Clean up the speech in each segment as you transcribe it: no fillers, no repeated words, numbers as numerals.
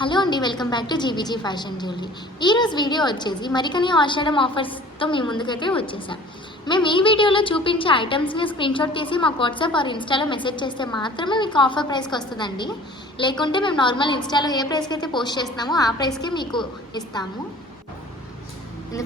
Hello అండి, welcome back to GBG fashion jewellery. ఈరోజు video వచ్చేసి మరికొన్ని ఆషాఢం ఆఫర్స్తో మీ ముందుకైతే వచ్చేసాం. మేము ఈ వీడియోలో చూపించే ఐటమ్స్ని స్క్రీన్షాట్ తీసి మాకు వాట్సాప్ ఆర్ ఇన్స్టాలో మెసేజ్ చేస్తే మాత్రమే మీకు ఆఫర్ ప్రైస్కి వస్తుందండి. లేకుంటే మేము నార్మల్ ఇన్స్టాలో ఏ ప్రైస్కి అయితే పోస్ట్ చేస్తున్నామో ఆ ప్రైస్కి మీకు ఇస్తాము.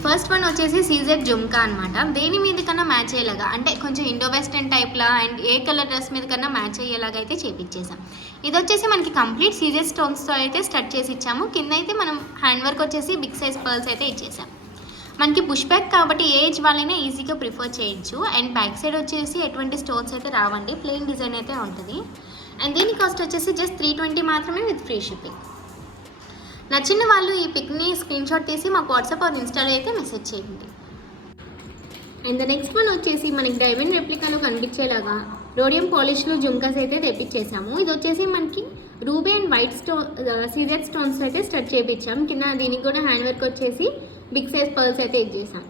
ఫస్ట్ వన్ వచ్చేసి సీజెడ్ జుమ్కా అనమాట. దేని మీద కన్నా మ్యాచ్ అయ్యేలాగా, అంటే కొంచెం ఇండో వెస్టర్న్ టైప్లా అండ్ ఏ కలర్ డ్రెస్ మీద కన్నా మ్యాచ్ అయ్యేలాగా అయితే చేపించేసాం. ఇది వచ్చేసి మనకి కంప్లీట్ సీజెడ్ స్టోన్స్తో అయితే స్టడ్ చేసి ఇచ్చాము. కింద అయితే మనం హ్యాండ్ వర్క్ వచ్చేసి బిగ్ సైజ్ పర్ల్స్ అయితే ఇచ్చేసాం. మనకి పుష్ బ్యాక్ కాబట్టి ఏ ఏజ్ వాళ్ళైనా ఈజీగా ప్రిఫర్ చేయొచ్చు. అండ్ బ్యాక్ సైడ్ వచ్చేసి ఎటువంటి స్టోన్స్ అయితే రావండి, ప్లెయిన్ డిజైన్ అయితే ఉంటుంది. అండ్ దీని కాస్ట్ వచ్చేసి జస్ట్ 320 మాత్రమే విత్ ఫ్రీ షిప్పింగ్. నచ్చిన వాళ్ళు ఈ పిక్ని స్క్రీన్షాట్ తీసి మాకు వాట్సాప్ ఆర్ ఇన్స్టాలో అయితే మెసేజ్ చేయండి. అండ్ ద నెక్స్ట్ వన్ వచ్చేసి మనకి డైమండ్ రెప్లికాలో కనిపించేలాగా రోడియం పాలిష్లో జుమ్కాస్ అయితే తెప్పించేసాము. ఇది వచ్చేసి మనకి ruby and white CZ stones అయితే స్టడ్ చేయించాం. కింద దీనికి కూడా హ్యాండ్ వర్క్ వచ్చేసి బిగ్ సైజ్ పర్ల్స్ అయితే ఇచ్చేసాం.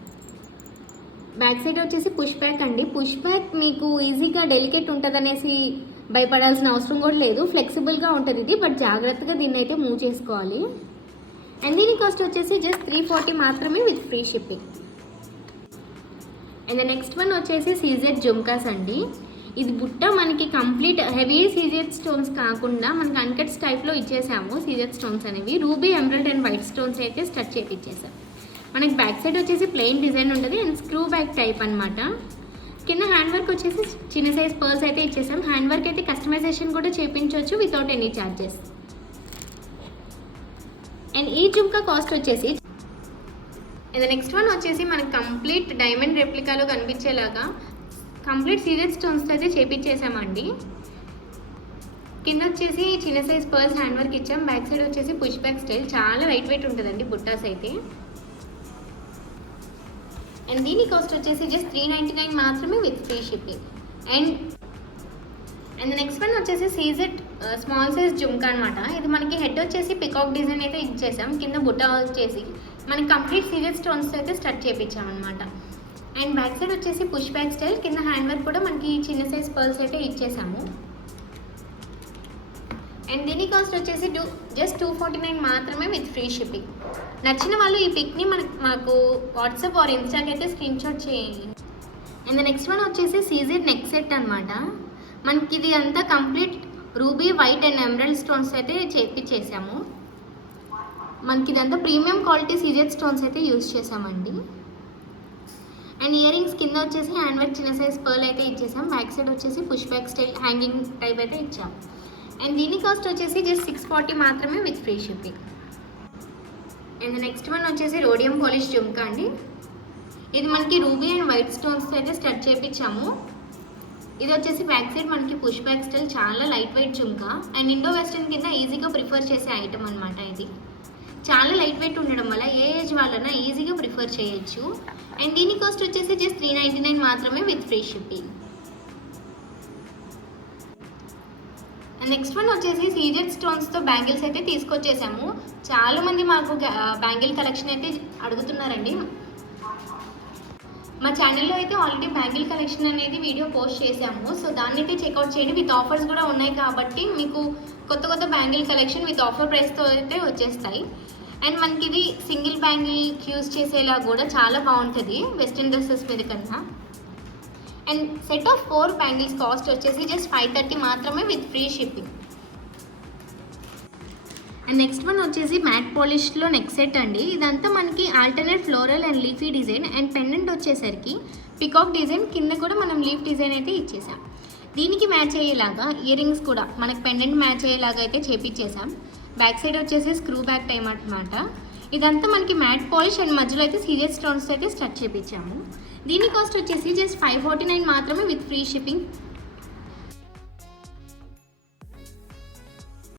బ్యాక్ సైడ్ వచ్చేసి పుష్ బ్యాక్ అండి. పుష్ బ్యాక్ మీకు ఈజీగా డెలికేట్ ఉంటుంది అనేసి భయపడాల్సిన అవసరం కూడా లేదు, ఫ్లెక్సిబుల్గా ఉంటుంది ఇది. బట్ జాగ్రత్తగా దీన్ని అయితే మూవ్ చేసుకోవాలి. అండ్ దీని కాస్ట్ వచ్చేసి జస్ట్ 340 మాత్రమే with free shipping. And next one వచ్చేసి సీజెడ్ జుమ్కాస్ అండి. ఇది బుట్ట మనకి కంప్లీట్ హెవీ సీజెడ్ స్టోన్స్ కాకుండా మనకి అన్కట్స్ టైప్లో ఇచ్చేసాము. సీజెడ్ స్టోన్స్ అనేవి ruby, emerald and white stones అయితే స్టడ్ చేపించేసాం. మనకి బ్యాక్ సైడ్ వచ్చేసి ప్లెయిన్ డిజైన్ ఉంటుంది అండ్ స్క్రూ బ్యాక్ టైప్ అనమాట. కింద హ్యాండ్ వర్క్ వచ్చేసి చిన్న సైజ్ పర్ల్స్ అయితే ఇచ్చేసాం. హ్యాండ్ వర్క్ అయితే కస్టమైజేషన్ కూడా చేయించవచ్చు వితౌట్ ఎనీ ఛార్జెస్. అండ్ ఈ జుమ్కా కాస్ట్ వచ్చేసి అండ్ నెక్స్ట్ వన్ వచ్చేసి మనకి కంప్లీట్ డైమండ్ రెప్లికాలో కనిపించేలాగా కంప్లీట్ సీజెడ్ స్టోన్స్తో అయితే చేపించేసామండి. కింద వచ్చేసి చిన్న సైజ్ పర్ల్స్ హ్యాండ్ వర్క్ ఇచ్చాం. బ్యాక్ సైడ్ వచ్చేసి పుష్ బ్యాక్ స్టైల్, చాలా లైట్ వెయిట్ ఉంటుందండి బుట్టాస్ అయితే. అండ్ దీని కాస్ట్ వచ్చేసి జస్ట్ 399 మాత్రమే with free shipping. And next one వచ్చేసి సీజెడ్ స్మాల్ సైజ్ జుమ్కా అనమాట. ఇది మనకి హెడ్ వచ్చేసి పికాక్ డిజైన్ అయితే ఇచ్చేసాం. కింద బుట్ట వచ్చేసి మనకి కంప్లీట్ సీజెడ్ స్టోన్స్ అయితే స్టడ్ చేయించాం అనమాట. అండ్ బ్యాక్ సైడ్ వచ్చేసి పుష్ బ్యాక్ స్టైల్, కింద హ్యాండ్ వర్క్ కూడా మనకి చిన్న సైజ్ పర్ల్స్ అయితే ఇచ్చేసాము. అండ్ దీని కాస్ట్ వచ్చేసి జస్ట్ 249 మాత్రమే విత్ ఫ్రీ షిప్పింగ్. నచ్చిన వాళ్ళు ఈ పిక్ని మాకు వాట్సాప్ ఆర్ ఇన్స్టాకి అయితే స్క్రీన్షాట్ చేయండి. అండ్ నెక్స్ట్ వన్ వచ్చేసి సీజెడ్ నెక్ సెట్ అనమాట. మనకి ఇది అంతా complete ruby, white and emerald stones అయితే చేపించేసాము. మనకి ఇదంతా ప్రీమియం క్వాలిటీ సీజెడ్ స్టోన్స్ అయితే యూజ్ చేసామండి. అండ్ ఇయర్ రింగ్స్ కింద వచ్చేసి హ్యాండ్ వర్క్ చిన్న సైజ్ పర్ల్ అయితే ఇచ్చేసాం. బ్యాక్ సైడ్ వచ్చేసి push back style hanging type అయితే ఇచ్చాం. అండ్ దీని కాస్ట్ వచ్చేసి జస్ట్ 640 మాత్రమే with free shipping. And next one వచ్చేసి రోడియం పాలిష్ జుమ్కా అండి. ఇది మనకి రూబీ అండ్ వైట్ స్టోన్స్తో అయితే స్టడ్ చేయించాము. ఇది వచ్చేసి బ్యాక్ సైడ్ మనకి పుష్ బ్యాక్ స్టైల్, చాలా light weight jhumka and Indo western కింద ఈజీగా ప్రిఫర్ చేసే ఐటమ్ అనమాట. ఇది చాలా లైట్ వెయిట్ ఉండడం వల్ల ఏ ఏజ్ వాళ్ళైనా ఈజీగా ప్రిఫర్ చేయొచ్చు. అండ్ దీని కాస్ట్ వచ్చేసి జస్ట్ 399 మాత్రమే with free shipping. And next one వచ్చేసి సీజెడ్ స్టోన్స్తో బ్యాంగిల్స్ అయితే తీసుకొచ్చేసాము. చాలామంది మాకు బ్యాంగిల్ కలెక్షన్ అయితే అడుగుతున్నారండి. మా ఛానల్లో అయితే ఆల్రెడీ బ్యాంగిల్ కలెక్షన్ అనేది వీడియో పోస్ట్ చేసాము. సో దాన్ని అయితే చెక్అవుట్ చేయండి. విత్ ఆఫర్స్ కూడా ఉన్నాయి కాబట్టి మీకు కొత్త కొత్త బ్యాంగిల్ కలెక్షన్ విత్ ఆఫర్ ప్రైస్తో అయితే వచ్చేస్తాయి. అండ్ మనకి ఇది సింగిల్ బ్యాంగిల్ యూజ్ చేసేలా కూడా చాలా బాగుంటుంది వెస్ట్రన్ డ్రెస్సెస్ మీద కన్నా. And set of 4 bangles cost వచ్చేసి జస్ట్ 530 మాత్రమే with free shipping. And next one వచ్చేసి మ్యాట్ పాలిష్లో నెక్ సెట్ అండి. ఇదంతా మనకి alternate floral and leafy design and pendant వచ్చేసరికి పికాక్ డిజైన్, కింద కూడా మనం లీఫ్ డిజైన్ అయితే ఇచ్చేసాం. దీనికి మ్యాచ్ అయ్యేలాగా ఇయర్ రింగ్స్ కూడా మనకి పెండెంట్ మ్యాచ్ అయ్యేలాగా అయితే చేపించేసాం. బ్యాక్ సైడ్ వచ్చేసి స్క్రూ బ్యాక్ టైమ్ అనమాట. ఇదంతా మనకి మ్యాట్ పాలిష్ అండ్ మధ్యలో అయితే సీజెడ్ స్టోన్స్ అయితే స్టడ్ చేపించాము. దీని కాస్ట్ వచ్చేసి జస్ట్ 549 మాత్రమే విత్ ఫ్రీ షిప్పింగ్.